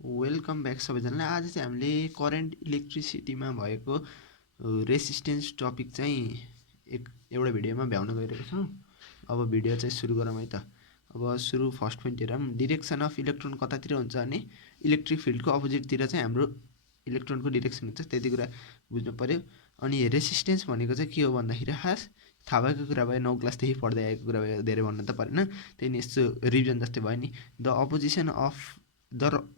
Welcome back सबैजनालाई। आज चाहिँ हामीले करेन्ट इलेक्ट्रिसिटीमा भएको रेसिस्टेन्स टपिक चाहिँ एउटा भिडियोमा भ्याउन गइरहेको छौँ। अब भिडियो चाहिँ सुरु गरौँ है त। अब सुरु फर्स्ट पोइन्ट हेरौँ। डिरेक्सन अफ इलेक्ट्रोन कतातिर हुन्छ भने इलेक्ट्रिक फिल्डको अपोजिटतिर चाहिँ हाम्रो इलेक्ट्रोनको डिरेक्सन हुन्छ, त्यति कुरा बुझ्नु पऱ्यो। अनि रेसिस्टेन्स भनेको चाहिँ के हो भन्दाखेरि खास थाहा भएको कुरा भयो, 9 क्लासदेखि पढ्दै आएको कुरा भयो, धेरै भन्नु त परेन, त्यही नि यस्तो रिभिजन जस्तै भयो नि। The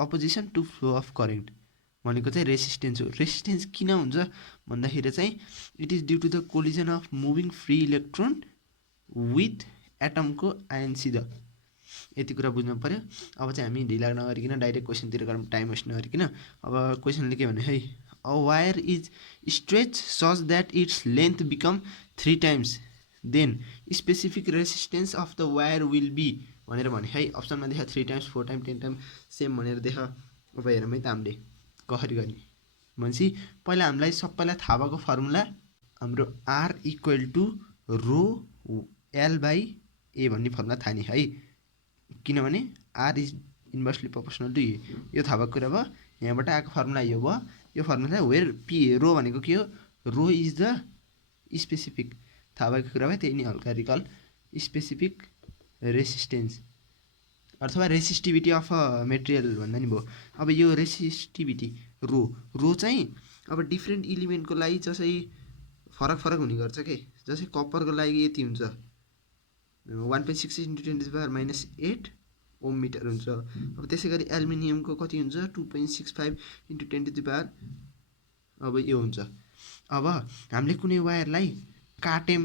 opposition to flow of current भनेको चाहिँ रेसिस्टेन्स हो। रेसिस्टेन्स किन हुन्छ भन्दाखेरि चाहिँ it is due to the collision of moving free electron with एटमको आइएनसी द। यति कुरा बुझ्नु पऱ्यो। अब चाहिँ हामी ढिला नगरिकन डाइरेक्ट क्वेसनतिर गरौँ, टाइम वेस्ट नगरिकन। अब क्वेसनले के भने है, a wire is stretch such that its length become 3 times then specific resistance of the wire will be भनेर भने है। अप्सनमा देखा 3 times 4 times 10 times सेम भनेर देखा। अब हेरौँ है त हामीले कसरी गर्ने भनेपछि पहिला हामीलाई सबैलाई थाहा भएको फर्मुला हाम्रो R equal to rho L by A भन्ने फर्मुला थाहा नि है, किनभने R is inversely proportional to A, यो थाहा भएको कुरा भयो। यहाँबाट आएको फर्मुला यो भयो। यो फर्मुला वेयर पी रो भनेको के हो, रो इज द स्पेसिफिक, थाहा भएको कुरा भयो, त्यही नि हल्का रिकल, स्पेसिफिक रेसिस्टेन्स अथवा रेसिस्टिभिटी अफ अ मेटेरियल भन्दा नि भयो। अब यो रेसिस्टिभिटी रो चाहिँ अब डिफ्रेन्ट इलिमेन्टको लागि जसै फरक फरक हुने गर्छ के। जस्तै कपरको लागि यति हुन्छ 1.6 × 10⁻⁸ ओम मिटर हुन्छ। अब त्यसै गरी एल्युमिनियमको कति हुन्छ 2.65 × 10⁻, अब यो हुन्छ। अब हामीले कुनै वायरलाई काट्यौँ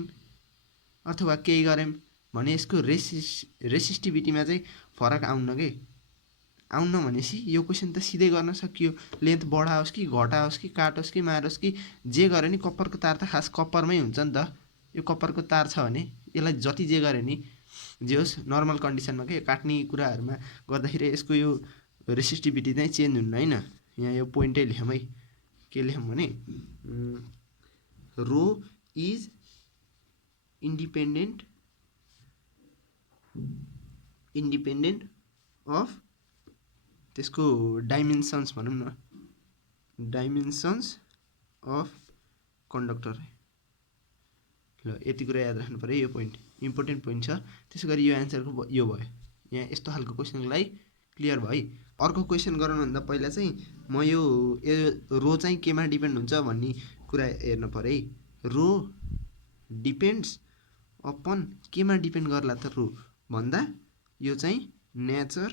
अथवा केही गऱ्यौँ भने यसको रेसिस्टिभिटीमा चाहिँ फरक आउन के आउन भनेपछि यो क्वेसन त सिधै गर्न सकियो, लेन्थ बढाओस् कि घटाओस् कि काटोस् कि मारोस् कि जे गरे नि कप्परको तार त खास कप्परमै हुन्छ नि त। यो कप्परको तार छ भने यसलाई जति जे गरे नि जे होस् नर्मल कन्डिसनमा के काट्ने कुराहरूमा गर्दाखेरि यसको यो रेसिस्टिभिटी चाहिँ चेन्ज हुन्न होइन। यहाँ यो पोइन्टै लेखौँ है, के लेखौँ भने रो इज इन्डिपेन्डेन्ट अफ त्यसको डाइमेन्सन्स भनौँ न, डाइमेन्सन्स अफ कन्डक्टर। ल यति कुरा याद राख्नु पऱ्यो, यो पोइन्ट इम्पोर्टेन्ट पोइन्ट छ। त्यसै गरी यो एन्सरको यो भयो। यहाँ यस्तो खालको क्वेसनको लागि क्लियर भयो है। अर्को क्वेसन गराउनुभन्दा पहिला चाहिँ म यो रो चाहिँ केमा डिपेन्ड हुन्छ भन्ने कुरा हेर्नु पऱ्यो है। रो डिपेन्ड्स अपन केमा डिपेन्ड गर्ला त रो भन्दा यो चाहिँ नेचर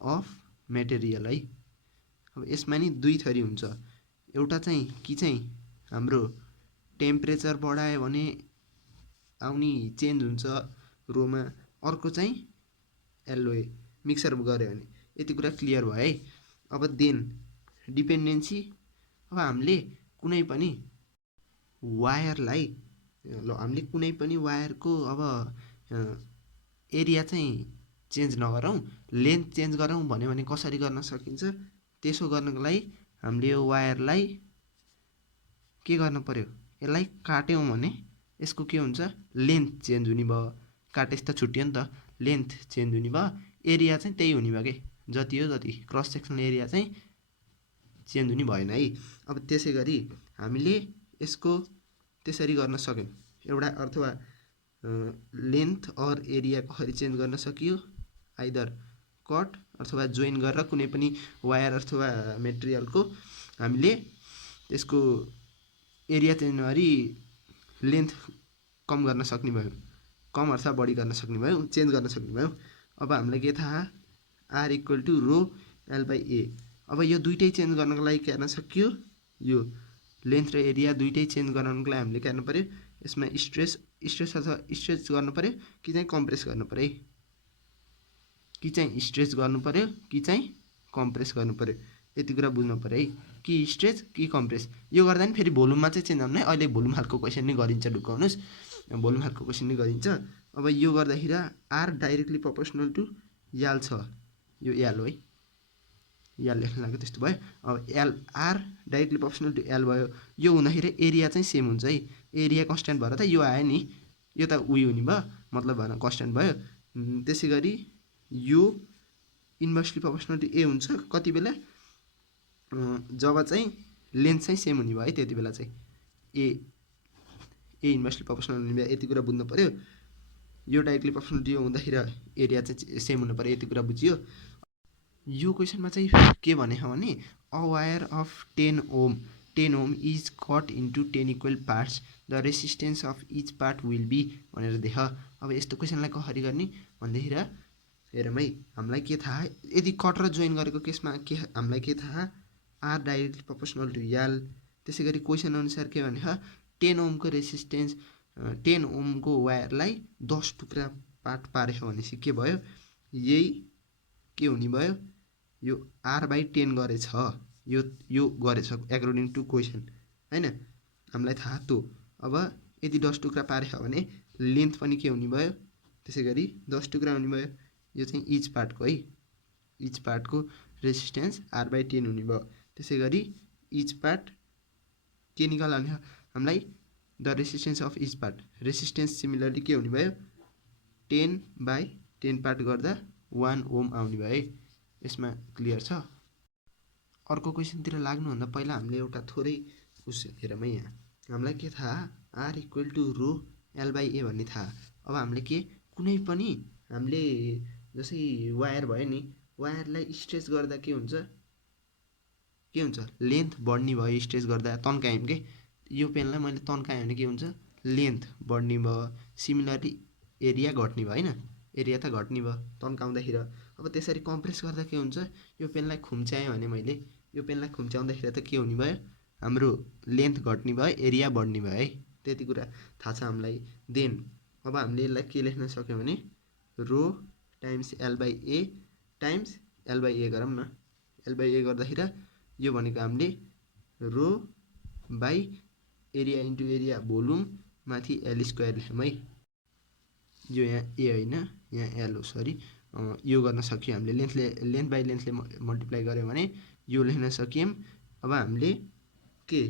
अफ मेटेरियल है। अब यसमा नि दुई थरी हुन्छ, एउटा चाहिँ कि चाहिँ हाम्रो टेम्परेचर बढायो भने आउने चेन्ज हुन्छ रोमा, अर्को चाहिँ एलओए मिक्सर गऱ्यो भने। यति कुरा क्लियर भयो है। अब देन डिपेन्डेन्सी, अब हामीले कुनै पनि वायरलाई हामीले कुनै पनि वायरको अब एरिया चाहिँ चेन्ज नगरौँ, लेन्थ चेन्ज गरौँ भन्यो भने कसरी गर्न सकिन्छ। त्यसो गर्नको लागि हामीले यो वायरलाई के गर्नु पर्यो, यसलाई काट्यौँ भने यसको के हुन्छ, लेन्थ चेन्ज हुने भयो। काटेस त छुट्यो नि त, लेन्थ चेन्ज हुने भयो, एरिया चाहिँ त्यही हुने भयो कि जति हो जति, क्रस सेक्सनल एरिया चाहिँ चेन्ज हुने भएन है। अब त्यसै गरी हामीले यसको त्यसरी गर्न सक्यौँ एउटा, अथवा लेन्थ अर एरिया कसरी चेन्ज गर्न सकियो, आइदर कट अथवा जोइन गरेर कुनै पनि वायर अथवा मेटेरियलको हामीले त्यसको एरिया चेन्ज गरी लेन्थ कम गर्न सक्ने भयो, कम अथवा बढी गर्न सक्ने भयो, चेन्ज गर्न सक्ने भयो। अब हामीलाई के थाहा, R equal to rho L by A. अब यो दुइटै चेन्ज गर्नको लागि के गर्न सकियो, यो लेन्थ र एरिया दुइटै चेन्ज गराउनुको लागि हामीले के गर्नु पऱ्यो, यसमा स्ट्रेच अथवा स्ट्रेच गर्नु पऱ्यो कि चाहिँ कम्प्रेस गर्नु पऱ्यो है, कि चाहिँ स्ट्रेच गर्नु पऱ्यो कि चाहिँ कम्प्रेस गर्नु पऱ्यो। यति कुरा बुझ्नु पऱ्यो है, कि स्ट्रेच कि कम्प्रेस। यो गर्दा नि फेरि भोल्युममा चाहिँ चेन्ज आउनु है। अहिले भोल्युम खालको क्वेसन नै गरिन्छ, ढुक्काउनुहोस्, भोल्युम खालको क्वेसन नै गरिन्छ। अब यो गर्दाखेरि आर डाइरेक्टली प्रोपोर्सनल टु याल छ, यो याल हो है, याल लेख्न लाग्यो त्यस्तो भयो। अब L R directly proportional to L भयो। यो हुँदाखेरि एरिया चाहिँ सेम हुन्छ है, एरिया कन्स्ट्यान्ट भएर त यो आयो नि, यो त उयो हुने भयो, मतलब भएन कन्स्ट्यान्ट भयो। त्यसै गरी यो इन्भर्सली प्रोपोर्सनल टु ए हुन्छ कति बेला जब चाहिँ लेन्थ चाहिँ सेम हुने भयो है त्यति बेला चाहिँ ए इन्भर्सली प्रोपोर्सनल हुने भयो यति कुरा बुझ्नु पऱ्यो यो डाइरेक्टली प्रोपोर्सनल टु यो हुँदाखेरि एरिया चाहिँ सेम हुनु पऱ्यो यति कुरा बुझियो यो क्वेसनमा चाहिँ के भने भने a wire of 10 ohm is cut into 10 equal parts the resistance of each part will be भनेर देख अब यस्तो क्वेसनलाई कसरी गर्ने भन्दाखेरि हेरौँ है हामीलाई के थाहा यदि कट र जोइन गरेको केसमा के हामीलाई के थाहा R directly proportional to L त्यसै गरी क्वेसन अनुसार के भने 10 ओमको रेसिस्टेन्स 10 ओमको वायरलाई 10 टुक्रा पार्ट पारेको भनेपछि के भयो यही के हुने भयो यो r/10 गरेछ यो गरेछ एकोर्डिङ टु क्वेसन हैन हामीलाई थाहा त्यो अब यदि 10 टुक्रा पारेछ भने लेन्थ पनि के हुने भयो त्यसै गरी 10 टुक्रा हुने भयो यो चाहिँ इच पार्टको है इच पार्टको रेसिस्टेन्स r/10 हुने भयो त्यसै गरी इच पार्ट के निकाल्ने हामीलाई the resistance of each part resistance similarly के हुने भयो 10/10 पार्ट गर्दा 1 ओम आउने भयो है यसमा क्लियर छ अर्को क्वेसनतिर लाग्नुभन्दा पहिला हामीले एउटा थोरै उस हेरौँ है यहाँ हामीलाई के थाहा आर इक्वल टु रो एल/ए भन्ने थाहा अब हामीले के कुनै पनि हामीले जस्तै वायर भयो नि वायरलाई स्ट्रेच गर्दा के हुन्छ लेन्थ बढ्ने भयो स्ट्रेच गर्दा तन्कायौँ के यो पेनलाई मैले तन्काएँ भने के हुन्छ लेन्थ बढ्ने भयो सिमिलरली एरिया घट्ने भयो हैन एरिया त घट्ने भयो तन्काउँदाखेरि अब त्यसरी कम्प्रेस गर्दा के हुन्छ यो पेनलाई खुम्च्याएँ भने मैले यो पेनलाई खुम्च्याउँदाखेरि त के हुने भयो हाम्रो लेन्थ घट्ने भयो एरिया बढ्ने भयो है त्यति कुरा थाहा छ हामीलाई देन अब हामीले यसलाई के लेख्न सक्यौँ भने रो टाइम्स एल/ए टाइम्स एल/ए गरौँ न एल/ए गर्दाखेरि यो भनेको हामीले rho by area into area volume माथि एल स्क्वायर लेख्यौँ है यो यहाँ ए होइन यहाँ एल हो सरी यो गर्न सकियो हामीले लेन्थ बाई लेन्थले मल्टिप्लाई गऱ्यौँ भने यो लेख्न सकियौँ अब हामीले के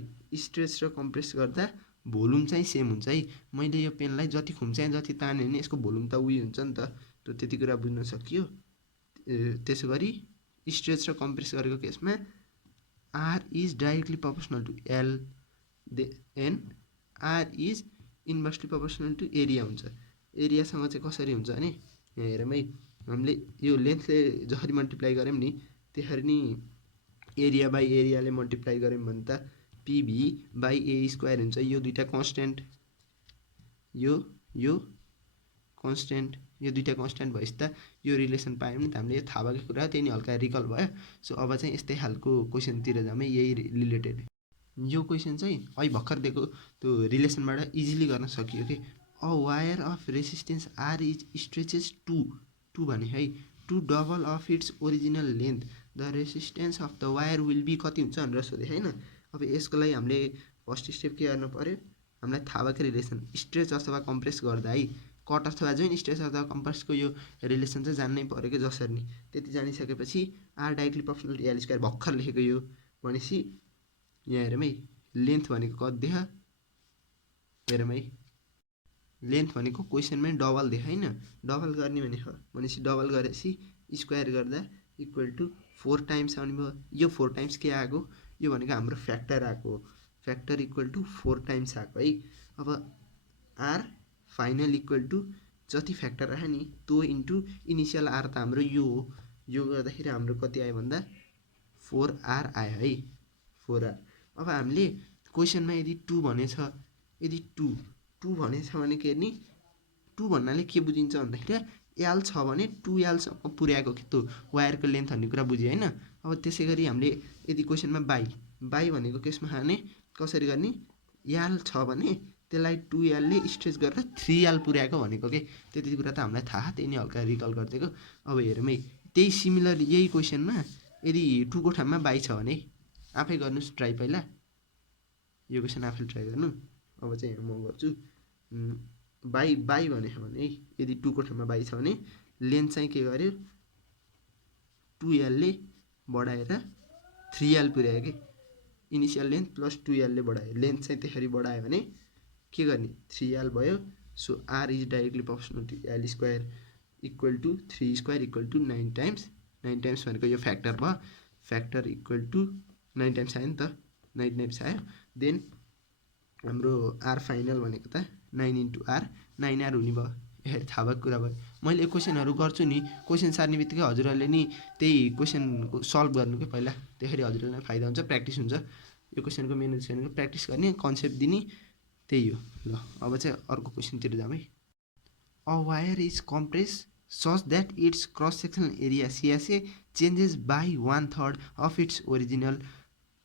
स्ट्रेच र कम्प्रेस गर्दा भोल्युम चाहिँ सेम हुन्छ है मैले यो पेनलाई जति खुम्चाएँ जति ताने भने यसको भोल्युम त उही हुन्छ नि त त्यो त्यति कुरा बुझ्न सकियो त्यसो गरी स्ट्रेच र कम्प्रेस गरेको केसमा R is directly proportional to L and R is inversely proportional to area हुन्छ एरियासँग चाहिँ कसरी हुन्छ भने यहाँ हेरौँ है हामीले यो लेन्थले जसरी मल्टिप्लाई गऱ्यौँ नि त्यसरी नि एरिया बाई एरियाले मल्टिप्लाई गऱ्यौँ भने त पिभी बाई ए स्क्वायर हुन्छ यो दुईटा कन्स्ट्यान्ट यो कन्स्ट्यान्ट यो दुईटा कन्स्ट्यान्ट भएपछि त यो रिलेसन पायौँ नि त हामीले यो थाहा भएको कुरा त्यही नि हल्का रिकल भयो सो अब चाहिँ यस्तै खालको क्वेसनतिर जामै यही रिलेटेड यो क्वेसन चाहिँ अहिले भर्खर दिएको त्यो रिलेसनबाट इजिली गर्न सकियो कि a wire of resistance R is stretches to भने है to double of its original length the resistance of the wire will be कति हुन्छ भनेर सोधेँ होइन अब यसको लागि हामीले फर्स्ट स्टेप के गर्नु पऱ्यो हामीलाई थाहा भएको रिलेसन स्ट्रेच अथवा कम्प्रेस गर्दा है कट अथवा जोइन स्ट्रेच अथवा कम्प्रेसको यो रिलेसन चाहिँ जान्नै पऱ्यो कि जसरी नि त्यति जानिसकेपछि R directly proportional to L square भर्खर लेखेको यो भनेपछि यहाँ हेरौँ है लेन्थ भनेको कति देख हेरौँ है लेन्थ भनेको क्वेसनमै डबल देख होइन डबल गर्ने भनेपछि डबल गरेपछि स्क्वायर गर्दा इक्वल टु 4 टाइम्स आउने भयो यो 4 टाइम्स के आएको यो भनेको हाम्रो फ्याक्टर आएको फ्याक्टर इक्वल टु 4 टाइम्स आएको है अब आर फाइनल इक्वल टु जति फ्याक्टर आयो नि त्यो इन्टु इनिसियल आर त हाम्रो यो हो यो गर्दाखेरि हाम्रो कति आयो भन्दा 4r आयो है 4r अब हामीले क्वेसनमा यदि 2 भनेछ यदि 2 भनेछ भने के नि 2 भन्नाले के बुझिन्छ भन्दाखेरि एल छ भने 2Lसम्म पुर्याएको कि त्यो वायरको लेन्थ भन्ने कुरा बुझ्यो होइन अब त्यसै गरी हामीले यदि क्वेसनमा बाई भनेको केसमा भने कसरी गर्ने एल छ भने त्यसलाई 2Lले स्ट्रेच गरेर 3L पुर्याएको भनेको के त्यति कुरा त हामीलाई थाहा त्यही नै हल्का रिकल गरिदिएको अब हेरौँ है त्यही सिमिलर यही क्वेसनमा यदि 2 को ठाउँमा बाई छ भने आफै गर्नुहोस् ट्राई पहिला यो क्वेसन आफैले ट्राई गर्नु अब चाहिँ म गर्छु बाई भनेको भने यदि 2 को ठाउँमा बाई छ भने लेन्थ चाहिँ के गर्यो 2Lले बढाएर 3L पुर्यायो कि इनिसियल लेन्थ प्लस 2Lले बढायो लेन्थ चाहिँ त्यसरी बढायो भने के गर्ने 3L भयो so R is directly proportional to L square equal to 3 square equal to 9 times 9 times भनेको यो फ्याक्टर भयो, फ्याक्टर इक्वल टु 9 टाइम्स आयो नि त, 9 टाइम्स आयो। देन हाम्रो आर फाइनल भनेको त 9 इन्टु आर, 9R हुने भयो। ए थाहा भएको कुरा भयो। मैले क्वेसनहरू गर्छु नि, क्वेसन सार्ने बित्तिकै हजुरहरूले नि त्यही क्वेसनको सल्भ गर्नु कि पहिला, त्यसरी हजुरहरूलाई फाइदा हुन्छ, प्र्याक्टिस हुन्छ। यो क्वेसनको मेन उद्देश्य प्र्याक्टिस गर्ने, कन्सेप्ट दिने, त्यही हो। ल अब चाहिँ अर्को क्वेसनतिर जाउँ है। A wire is compress such that its cross sectional area CSA changes by 1/3 of its original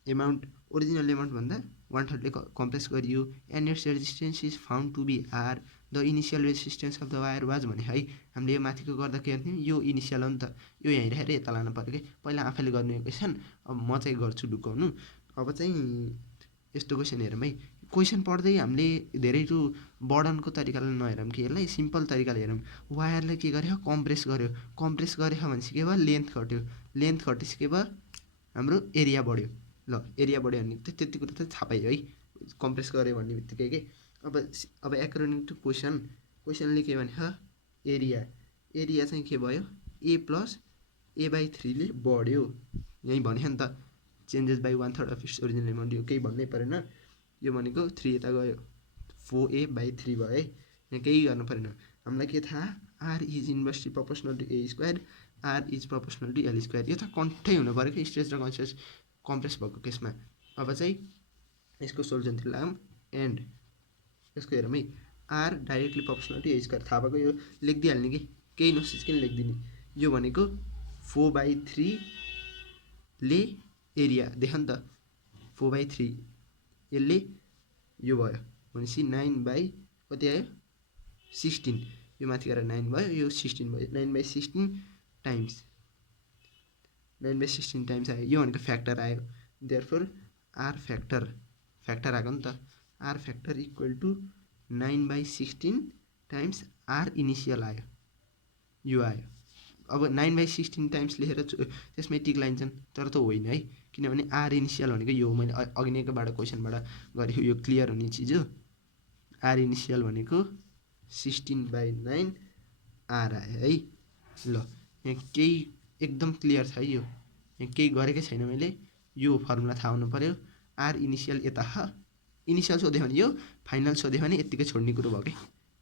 amount. Original amount भन्दा 1/3ले कम्प्रेस गरियो। And its resistance is found to be R. The initial resistance of the wire was भने है, हामीले यो माथिको गर्दा के गर्थ्यौँ, यो इनिसियल हो नि त, यो यहीँ राखेर यता लानु पऱ्यो कि, पहिला आफैले गर्नु यो क्वेसन। अब म चाहिँ गर्छु ढुकाउनु। अब चाहिँ यस्तो क्वेसन हेरौँ है। क्वेसन पढ्दै हामीले धेरै टु बर्डनको तरिकाले नहेरौँ कि यसलाई सिम्पल तरिकाले हेरौँ। वायरलाई के गर्यो, कम्प्रेस गर्यो। कम्प्रेस गर्यो भनेपछि के भयो, लेन्थ घट्यो। लेन्थ घटेपछि के भयो, हाम्रो एरिया बढ्यो। ल एरिया बढ्यो भने त्यति कुरा त थाहा पाइयो है, कम्प्रेस गऱ्यो भन्ने बित्तिकै के। अब एकोर्डिङ टु क्वेसनले के भने एरिया, एरिया चाहिँ के भयो, A + A/3 ले बढ्यो। यहीँ भन्यो नि त, changes by 1/3 of its original amount. यो केही भन्नै परेन, यो भनेको 3 यता गयो, 4A/3 भयो है। यहाँ केही गर्नु परेन। हामीलाई के थाहा, R is inversely proportional to A², R is proportional to L²। यो त कन्ठै हुनु पऱ्यो कि स्ट्रेच र कम्प्रेस भएको केसमा। अब चाहिँ यसको सोल्युसनतिर लागौँ। एन्ड यसको हेरौँ है, R directly proportional to A²। थाहा भएको यो लेखिदिइहाल्ने कि, केही नसोचिकन लेखिदिने। यो भनेको 4/3 ले एरिया देख नि त, 4/3 यसले यो भयो भनेपछि 9 कति आयो, 16। यो माथि गएर 9 भयो, यो 16 भयो। 9/16 टाइम्स 9/16 टाइम्स आयो। यो भनेको फ्याक्टर आयो। देयरफोर आर फ्याक्टर आएको नि त, R factor equal to 9/16 times R initial आयो, यो आयो। अब 9/16 टाइम्स लेखेर त्यसमै टिक लाइन्छन्, तर त होइन है, किनभने आर इनिसियल भनेको यो मैले अघि नैबाट क्वेसनबाट गरेको, यो क्लियर हुने चिज हो। आर इनिसियल भनेको 16/9 आर आयो है। ल यहाँ केही एकदम क्लियर छ है, यो यहाँ केही गरेकै छैन मैले। यो फर्मुला थाहा हुनु पऱ्यो। आर इनिसियल यता इनिसियल सोध्यो भने यो, फाइनल सोध्यो भने यत्तिकै छोड्ने कुरो भयो कि,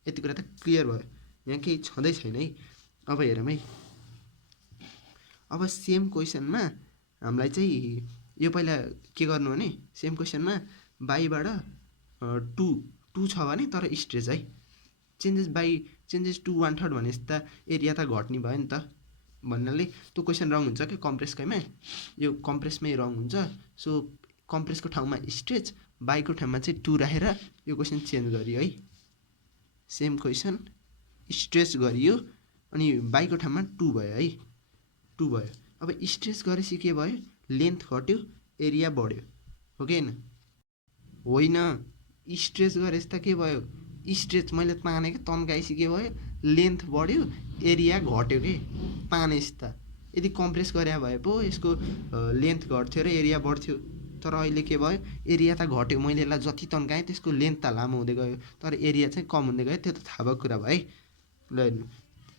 यति कुरा त क्लियर भयो। यहाँ केही छँदै छैन है। अब हेरौँ है, अब सेम क्वेसनमा हामीलाई चाहिँ यो पहिला के गर्नु भने, सेम क्वेसनमा बाईबाट 2 छ भने तर स्ट्रेच है, चेन्जेस टु 1/3 भनेपछि त एरिया त घट्ने भयो नि त, भन्नाले त्यो क्वेसन रङ हुन्छ कि कम्प्रेसकैमा, यो कम्प्रेसमै रङ हुन्छ। सो कम्प्रेसको ठाउँमा स्ट्रेच, बाईको ठाउँमा चाहिँ 2 राखेर यो क्वेसन चेन्ज गरियो है। सेम क्वेसन स्ट्रेच गरियो अनि बाईको ठाउँमा 2 भयो है, 2 भयो। अब स्ट्रेच गरेपछि के भयो, लेन्थ घट्यो, एरिया बढ्यो, हो कि होइन, स्ट्रेच गरेपछि त के भयो, स्ट्रेच मैले तानेको तन्काएपछि के भयो, लेन्थ बढ्यो, एरिया घट्यो कि, तानेपछि त। यदि कम्प्रेस गरे भए पो यसको लेन्थ घट्थ्यो र एरिया बढ्थ्यो, तर अहिले के भयो, एरिया त घट्यो, मैले यसलाई जति तन्काएँ त्यसको लेन्थ त लामो हुँदै गयो, तर एरिया चाहिँ कम हुँदै गयो। त्यो त थाहा भएको कुरा भयो है। ल हेर्नु,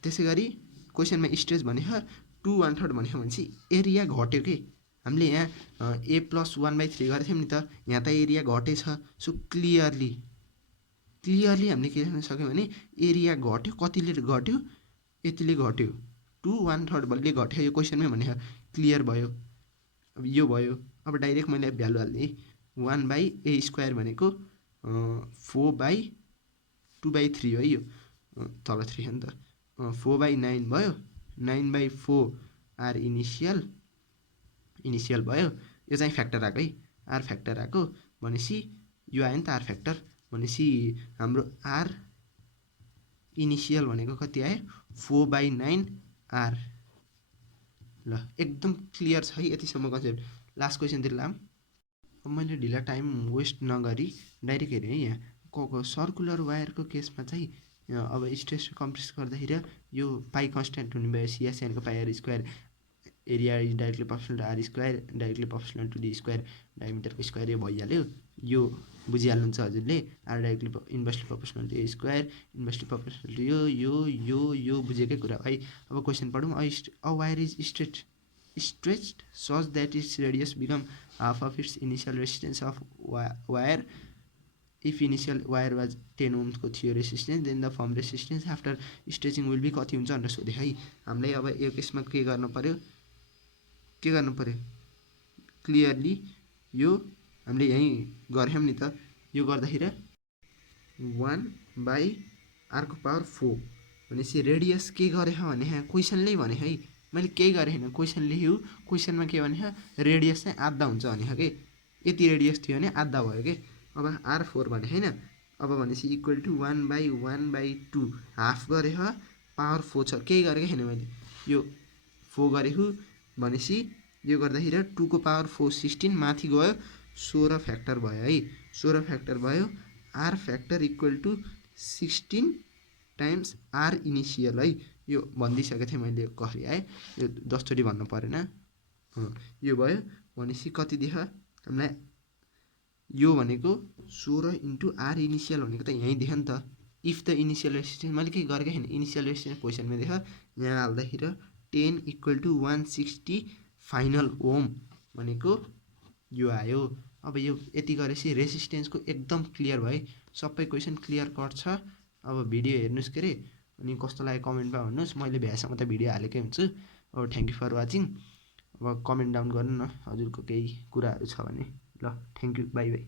त्यसै गरी क्वेसनमा स्ट्रेच भनेको 2/3 भन्यो भनेपछि एरिया घट्यो कि, हामीले यहाँ A + 1/3 गरेको थियौँ नि त, यहाँ त एरिया घटेछ। सो क्लियरली हामीले के लेख्न सक्यौँ भने एरिया घट्यो, कतिले घट्यो, यतिले घट्यो, 2/3 बलले घट्यो, यो क्वेसनमै भने क्लियर भयो। अब यो भयो। अब डाइरेक्ट मैले भ्यालु हाल्ने, 1/A² भनेको 4/2/3 हो है, यो तल 3 हो नि त, 4/9 भयो, 9/4 आर इनिसियल भयो। यो चाहिँ फ्याक्टर आएको है, आर फ्याक्टर आएको भनेपछि यो आयो नि त, आर फ्याक्टर भनेपछि हाम्रो आर इनिसियल भनेको कति आयो, 4/9 आर। ल एकदम क्लियर छ है यतिसम्म कन्सेप्ट। लास्ट क्वेसनतिर लाम। अब मैले ढिला टाइम वेस्ट नगरी डाइरेक्ट हेरेँ है। यहाँ सर्कुलर वायरको केसमा चाहिँ अब स्ट्रेस कम्प्रेस गर्दाखेरि यो पाई कन्सट्यान्ट हुने भयो, CSN को pi R²। Area is directly proportional to R square directly proportional to D square डायमिटरको स्क्वायर यो भइहाल्यो यो बुझिहाल्नुहुन्छ हजुरले R directly inversely proportional to A square inversely proportional to यो बुझेकै कुरा है। अब क्वेसन पढौँ। A wire is stretched such that its radius become half of its initial resistance of wire. If initial wire was 10 ohms को थियो resistance then the firm resistance after stretching will be कति हुन्छ भनेर सोधे है हामीलाई। अब यो केसमा के गर्नु पर्यो क्लियरली यो हामीले यहीँ गऱ्यौँ नि त। यो गर्दाखेरि 1/r⁴ भनेपछि रेडियस के गरे भने क्वेसनले भने है मैले केही गरेँ होइन क्वेसन लेख्यो क्वेसनमा के भने रेडियस चाहिँ आधा हुन्छ भने के यति रेडियस थियो भने आधा भयो के। अब r4 भने होइन अब भनेपछि इक्वल टु 1/1/2 हाफ गरे पावर 4 छ केही गरेकै छैन मैले यो 4 गरेको भनेपछि यो गर्दाखेरि 2 को पावर 4 16 माथि गयो 16 फ्याक्टर भयो है 16 फ्याक्टर भयो r factor equal to 16 times r initial है यो भनिदिइसकेको थिएँ मैले कसरी आए यो 10 चोटि भन्नु परेन यो भयो भनेपछि कति देख हामीलाई यो भनेको 16 इन्टु r इनिसियल भनेको त यहीँ देख नि त। इफ द इनिसियल रेसिस्टेन्स मैले केही गरेकै छैन इनिसियल रेसिस्टेन्स क्वेसनमा देख यहाँ हाल्दाखेरि 10 इक्वल टु 160 फाइनल ओम भनेको यो आयो। अब यो यति गरेपछि रेसिस्टेन्सको एकदम क्लियर भयो सबै क्वेसन क्लियर कट छ। अब भिडियो हेर्नुहोस् के अरे अनि कस्तो लाग्यो कमेन्टमा भन्नुहोस् मैले भ्याएसम्म त भिडियो हालेकै हुन्छु। अब थ्याङ्क यू फर वाचिङ। अब कमेन्ट डाउन गर्नु न हजुरको केही कुराहरू छ भने ल थ्याङ्क यू बाई बाई।